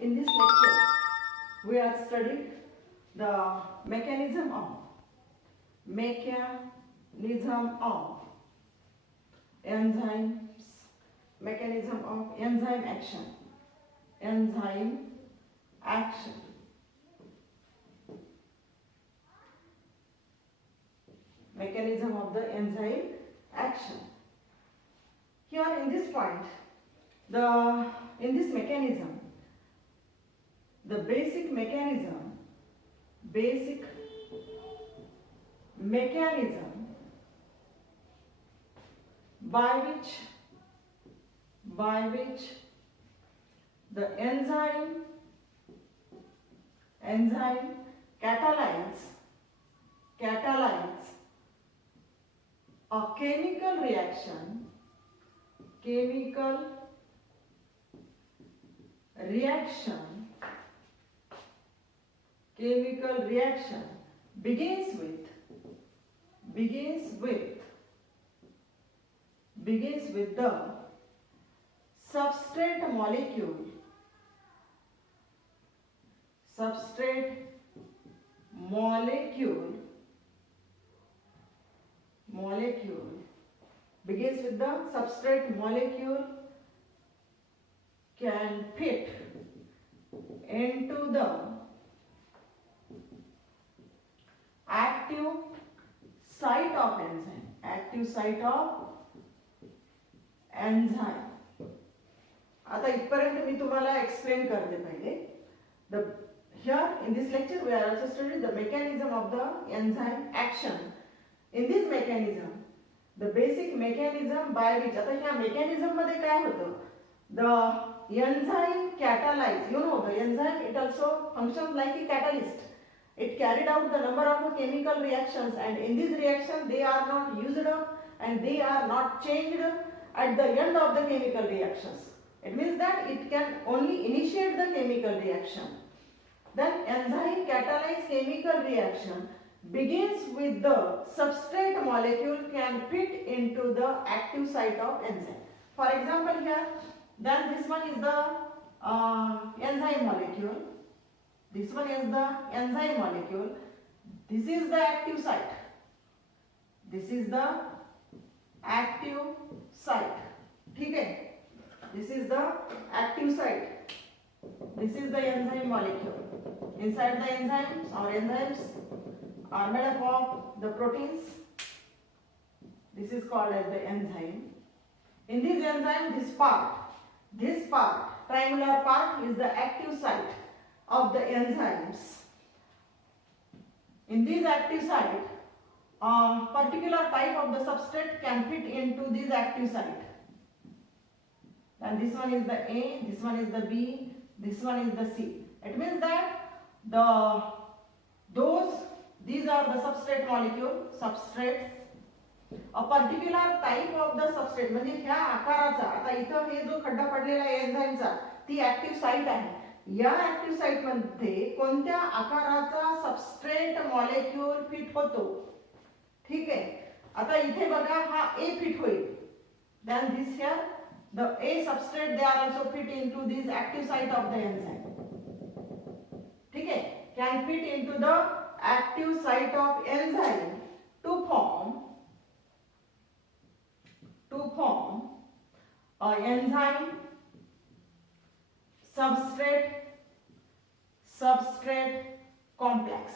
In this lecture, we have studied the mechanism of enzymes, mechanism of enzyme action, mechanism of the enzyme action. Here in this point, in this mechanism, the basic mechanism by which the enzyme catalyzes a chemical reaction begins with the substrate molecule can fit into the active site of enzyme. आता इथपर्यंत मी तुम्हाला explain करते पहिले. Here in this lecture we are also studying the mechanism of the enzyme action. In this mechanism, the basic mechanism by which, आता ह्या mechanism मध्ये काय होतं, the enzyme catalyze, the enzyme, it also functions like a catalyst. It carried out the number of chemical reactions, and in this reaction they are not used up and they are not changed at the end of the chemical reactions. It means that it can only initiate the chemical reaction. Then enzyme catalyzed chemical reaction begins with the substrate molecule can fit into the active site of enzyme. For example, here, then this one is the enzyme molecule. This one is the enzyme molecule. This is the active site. This is the active site. ठीक है? This is the active site. This is the enzyme molecule. Inside the enzymes, our enzymes are made up of the proteins. This is called as the enzyme. In this enzyme, this part, triangular part is the active site of the enzymes. In this active site, a particular type of the substrate can fit into this active site. And this one is the A, this one is the B, this one is the C. It means that these are the substrate molecule, substrates. A particular type of the substrate, म्हणजे ह्या आकाराचा, आता इथं हे जो खड्डा पडलेला आहे एन्झाइमचा, ती ऍक्टिव्ह साइट आहे. या ऍक्टिव्ह साइट मध्ये कोणत्या आकाराचा सबस्ट्रेट मॉलिक्यूल फिट होतो. ठीक आहे. आता इथे बघा हा A फिट होईल. Then this here, the A substrate, they are also fit into this active site of the enzyme. ठीक है, can fit into the active site of enzyme to form a enzyme substrate complex.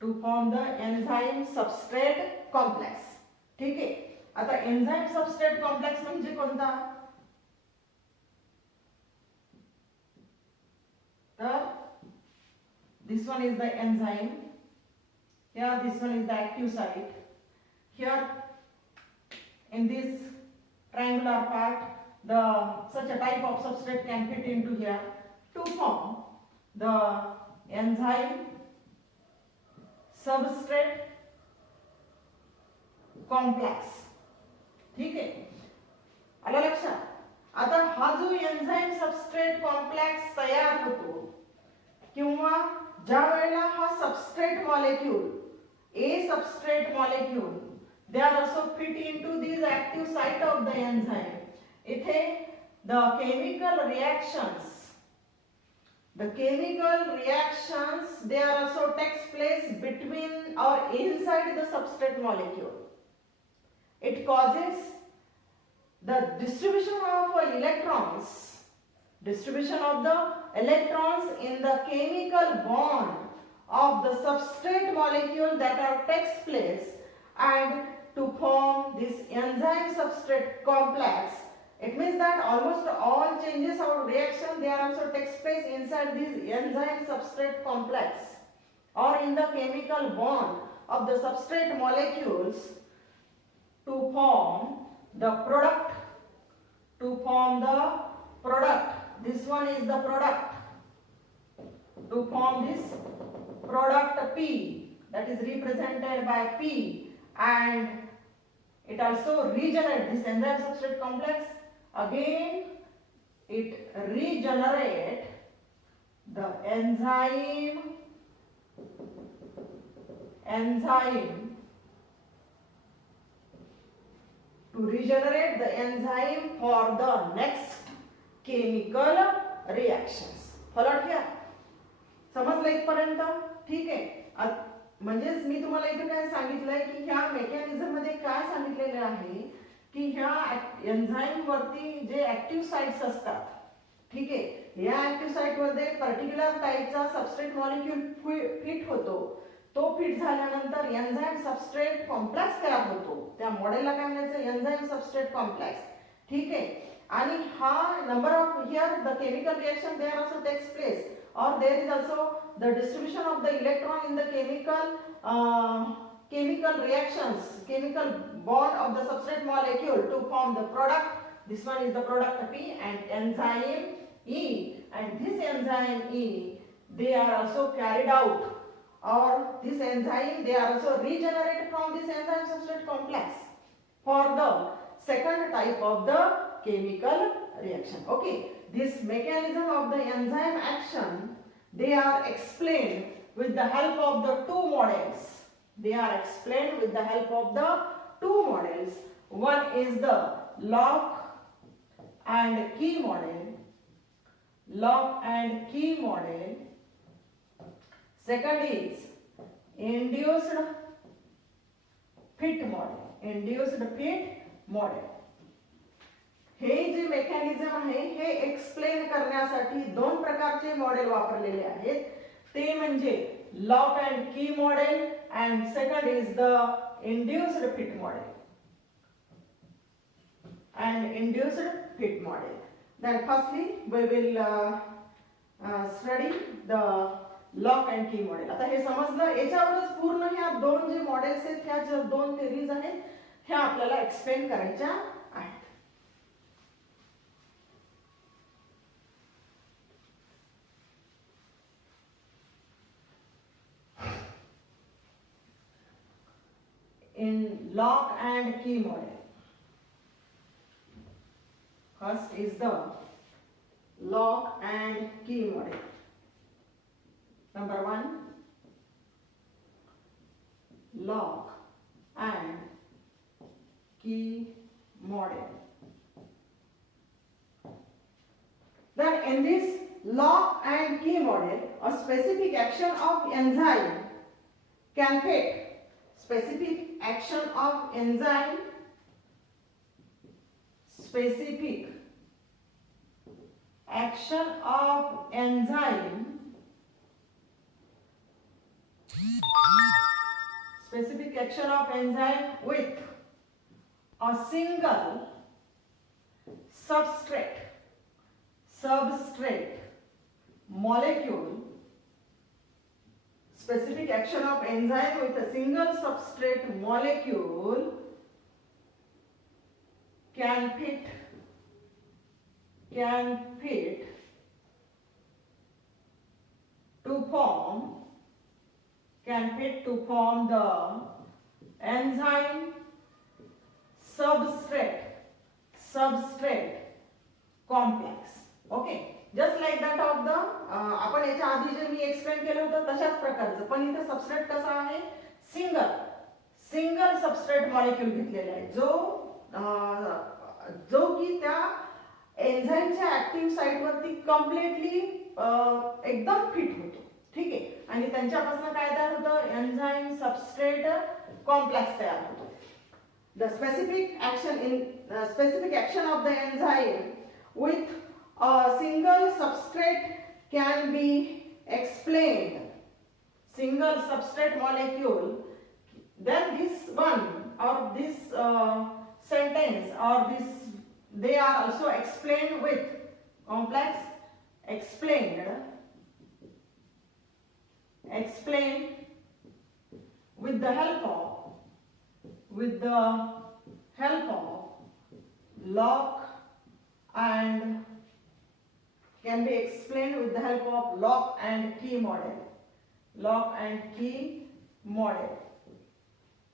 To form the enzyme substrate complex. ठीक है. आता enzyme substrate complex म्हणजे कोणता, तर this one is the enzyme, here this one is the active site. Here in this triangular part, such a type of substrate can fit into here to form the enzyme substrate complex. ठीक आहे, आलं लक्षात. आता हा जो enzyme substrate complex तयार होतो, किंवा ज्या वेळेला हा substrate molecule A substrate molecule, they are also fit into this active site of the enzyme. इथे the chemical reactions The chemical reactions, they are also takes place between or inside the substrate molecule. It causes the distribution of electrons in the chemical bond of the substrate molecule that are takes place, and to form this enzyme substrate complex. It means that almost all changes or reaction, they are also takes place inside this enzyme substrate complex or in the chemical bond of the substrate molecules to form the product. This one is the product. To form this product P, that is represented by P, and it also regenerates this enzyme substrate complex. Again, it regenerates the enzyme to regenerate the enzyme for the next chemical reactions. Followed here? समजलं इथपर्यंत? ठीक आहे. म्हणजेच मी तुम्हाला इथे काय सांगितलंय की ह्या मेकॅनिझम मध्ये काय सांगितलेलं आहे की ह्या एन्झाईम वरती जे ऍक्टिव्ह साइट्स असतात, ठीक आहे, या ऍक्टिव्ह साइट मध्ये पर्टिक्युलर टाइपचा सबस्ट्रेट मॉलिक्यूल फिट होतो. तो फिट झाल्यानंतर एन्झाईम सबस्ट्रेट कॉम्प्लेक्स तयार होतो. त्या मॉडेलला काय म्हणायचं? Enzyme substrate complex. ठीक आहे. आणि हा number of here the chemical reaction there also takes place, or there is also the distribution of the electron in the chemical reactions, chemical bond of the substrate molecule to form the product. This one is the product P and enzyme E, and this enzyme E, they are also carried out, or this enzyme, they are also regenerated from this enzyme substrate complex for the second type of the chemical reaction. Okay, this mechanism of the enzyme action, they are explained with the help of the two models. One is the lock and key model. Second is induced fit model. हे जे mechanism आहे हे explain करण्यासाठी दोन प्रकारचे model वापरलेले आहेत. ते म्हणजे लॉक अँड की model and second is the induced fit model. Then firstly we will study the lock and की मॉडेल. आता हे समजलं, याच्यावरच पूर्ण ह्या दोन जे मॉडेल्स आहेत, ह्या ज्या दोन थेरीज आहेत, ह्या आपल्याला एक्सप्लेन करायच्या आहेत. In lock and key model, first is the lock and key model. Number 1, lock and key model. Then in this lock and key model, a specific action of enzyme can fit. Specific action of enzyme with a single substrate molecule. Specific action of enzyme with a single substrate molecule can fit to form the enzyme substrate complex. Okay, just like that of the आपण याच्या आधी जे मी explain केलं होतं तशाच प्रकारचं, पण इथे substrate कसा आहे? सिंगल सबस्ट्रेट मॉलिक्यूल घेतलेला आहे, जो की त्या एन्झाईमच्या ऍक्टिव्ह साईटवरती कम्प्लिटली एकदम फिट होतो. ठीक आहे. आणि त्यांच्यापासून काय तयार होतं, एन्झाईम सबस्ट्रेट कॉम्प्लेक्स तयार होतो. The specific action of the enzyme with a single substrate can be explained. Single substrate molecule, then this one or this sentence or this, they are also explained with complex, explained with the help of lock, and can be explained with the help of lock and key model.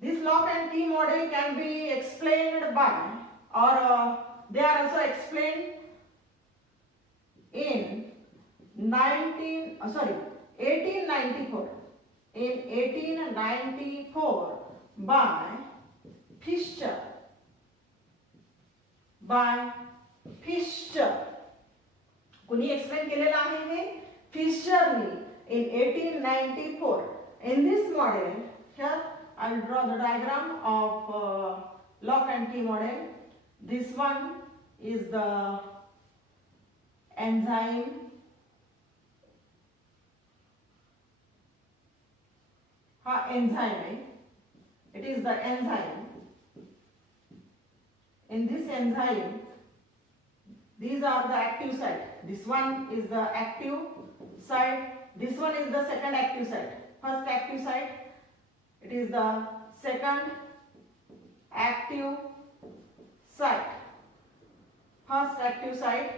This lock and key model can be explained by, or they are also explained in 1894. In 1894 by Fischer. कुणी explain केलेलं आहे हे, फिशरनी in 1894. In this model, here I will draw the diagram of lock and key model. This one is the enzyme. हा enzyme आहे. It is the enzyme. In this enzyme, these are the active site. This one is the active site. This one is the second active site. First active site. It is the second active site. First active site.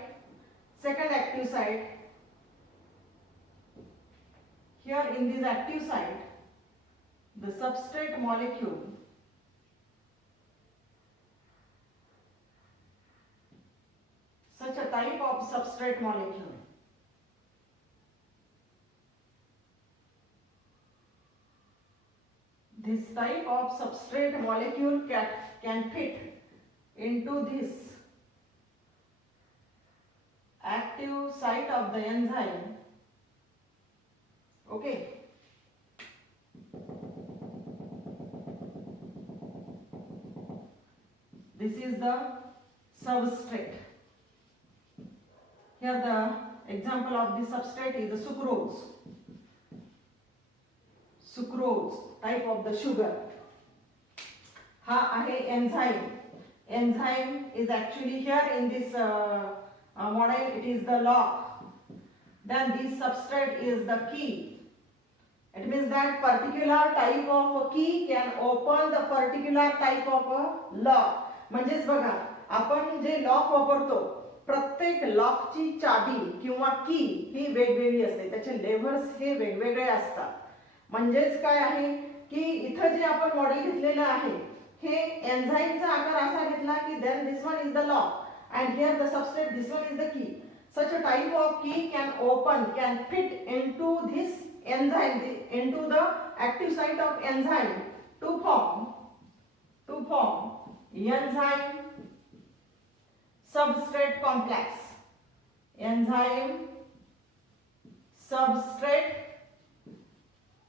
Second active site. Here in this active site, the substrate molecule such a type of substrate molecule this type of substrate molecule can fit into this active site of the enzyme. Okay. This is the substrate. Here the example of the substrate is the sucrose. Sucrose, type of the sugar. Ha ahe enzyme. Enzyme is actually here in this model. It is the lock. Then this substrate is the key. It means that particular type of a key can open the particular type of a lock. म्हणजेच बघा, आपण जे lock वापरतो, प्रत्येक लॉकची चाबी किंवा की ही वेगवेगळी असते, त्याचे लेव्हल्स हे वेगवेगळे असतात. म्हणजेच काय आहे की इथं जे आपण मॉडेल घेतलेलं आहे हे एन्झाईमचा आकार असा घेतला की then this one is the lock and here the substrate, this one is the key. Such a type of key can fit into this enzyme, into the active site of enzyme to form enzyme substrate complex. Enzyme substrate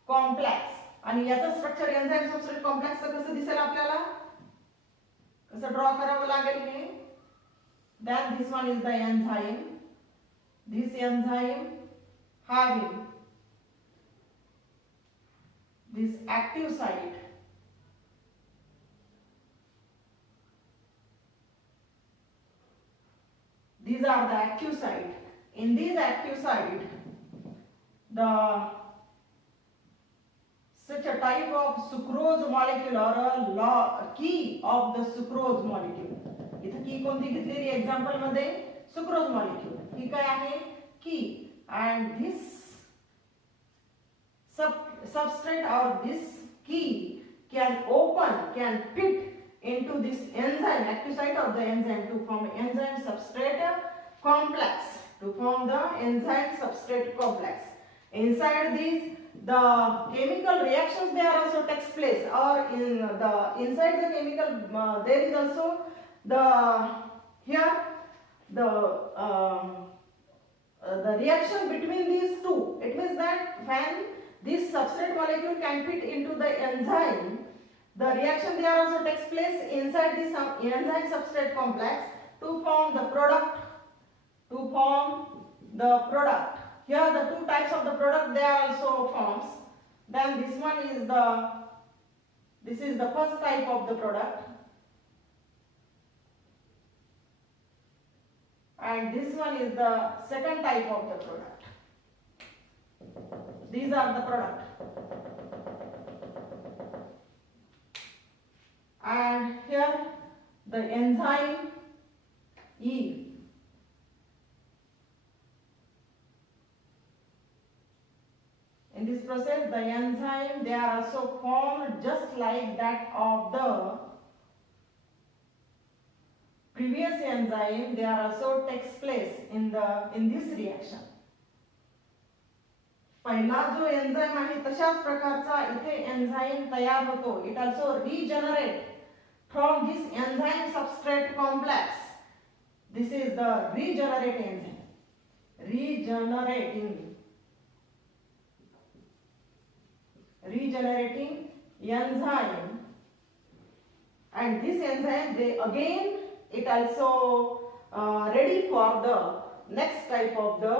complex. आणि याचं structure enzyme substrate कॉम्प्लेक्सचं कसं दिसेल आपल्याला, कसं draw करावं लागेल हे. Then this one is the enzyme. This enzyme having this active site. These are the active site. In these active site, such a type of sucrose molecule or a key of the sucrose molecule. इथं की कोणती घेतलेली example मध्ये, sucrose molecule. ही काय आहे, की. and this substrate or this key can fit into this enzyme, active site of the enzyme to form enzyme substrate complex, Inside this, the chemical reactions there also takes place, or inside the chemical there is also the here the reaction between these two. It means that when this substrate molecule can fit into the enzyme, the reaction there also takes place inside this enzyme substrate complex to form the product. Here the two types of the product they are also forms. Then this is the first type of the product, and this one is the second type of the product. These are the product. And here the enzyme E. In this process, the enzyme they are also formed just like that of the previous enzyme. They are also takes place in this reaction. पहिला जो enzyme आहे तशाच प्रकारचा इथे enzyme तयार होतो. It also regenerate from this enzyme substrate complex. This is the regenerate enzyme. Regenerating enzyme, and this enzyme it also ready for the next type of the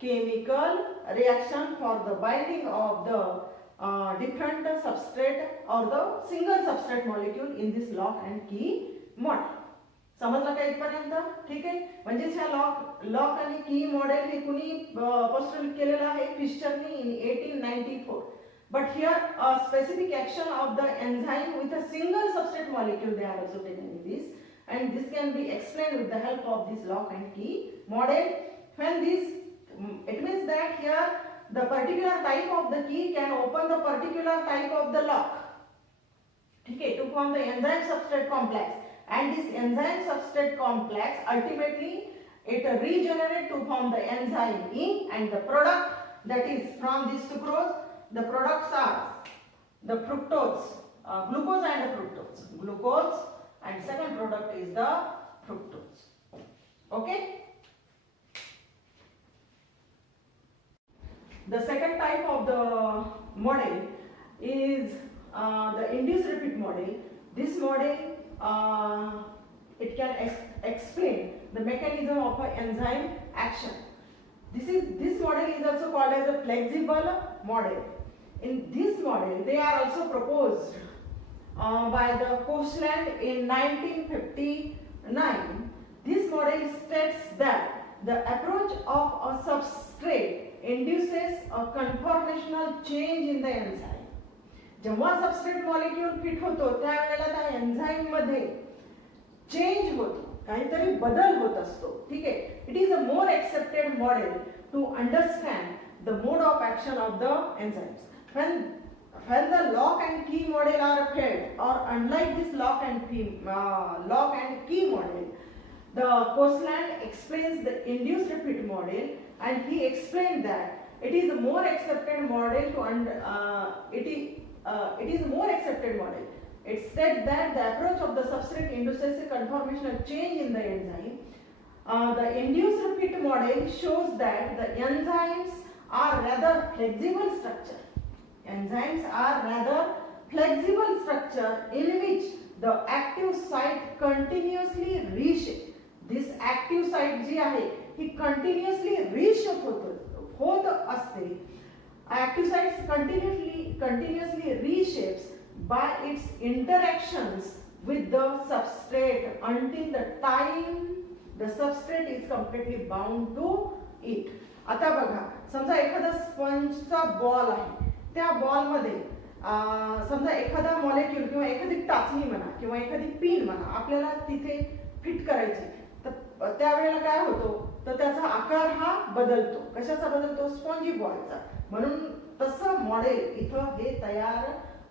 chemical reaction for the binding of the different substrate or the single substrate molecule in this lock and key model. समजलं का इथपर्यंत? ठीक आहे. म्हणजे ह्या lock आणि की model हे कुणी पोस्टुलेट केलेलं आहे? फिशरनी in 1894. But here a specific action of the enzyme with a single substrate molecule they are also taken in this, and this can be explained with the help of this lock and key model. When it means that here the particular type of the key can open the particular type of the lock. Okay, to form the enzyme substrate complex, and this enzyme substrate complex ultimately it regenerates to form the enzyme E, and the product that is from this sucrose. The products are the fructose, glucose and fructose. Glucose, and second product is the fructose. Okay. The second type of the model is the induced repeat model. This model it can explain the mechanism of an enzyme action. This model is also called as a flexible model. In this model, they are also proposed by the Coastland in 1959. This model states that the approach of a substrate induces a conformational change in the enzyme. जेव्हा substrate molecule fit होतो त्यावेळेला त्या enzyme मध्ये change होतो, काहीतरी बदल होत असतो. ठीक आहे. It is a more accepted model to understand the mode of action of the enzymes. When the lock and key model are failed, or unlike this lock and key model, the Coastland explains the induced repeat model, and he explained that it is a more accepted model it is a more accepted model. It states that the approach of the substrate induces a conformational change in the enzyme. The induced repeat model shows that the enzymes are rather flexible structure. Enzymes are rather flexible structure in which the active site continuously reshape. This active site जी आहे ही continuously reshape होत असते. Active sites continuously reshapes by its interactions with the substrate until the time the substrate is completely bound to it. आता बघा, समजा एखादा स्पंजचा ball आहे. त्या ball मध्ये समजा एखादा मॉलिक्यूल किंवा एखादी टाचणी म्हणा किंवा एखादी पिन म्हणा आपल्याला तिथे फिट करायची, तर त्यावेळेला काय होतो, तर त्याचा आकार हा बदलतो. कशाचा बदलतो? स्पॉन्जी बॉलचा. म्हणून तसं मॉडेल इथं हे तयार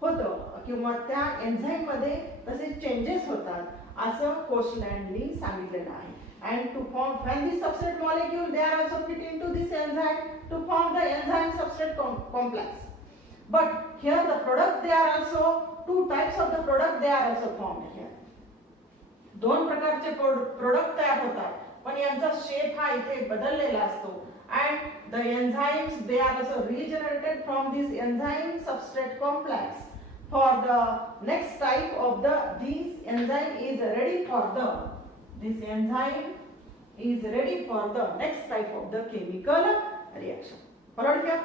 होतं किंवा त्या एन्झाइम मध्ये तसे चेंजेस होतात असं कोस्टलँडनी सांगितलेलं आहे. And to form, when this substrate molecule they are also fit into this enzyme to form the enzyme substrate complex. But here the product they are also two types of the product they are also formed here. दोन प्रकारचे product तयार होतात. पण यांचा shape हा इथे बदललेला असतो. And the enzymes, they are also regenerated from this enzyme substrate complex. For the next type of these enzyme is ready for this enzyme is ready for the next type of the chemical reaction. Followed here?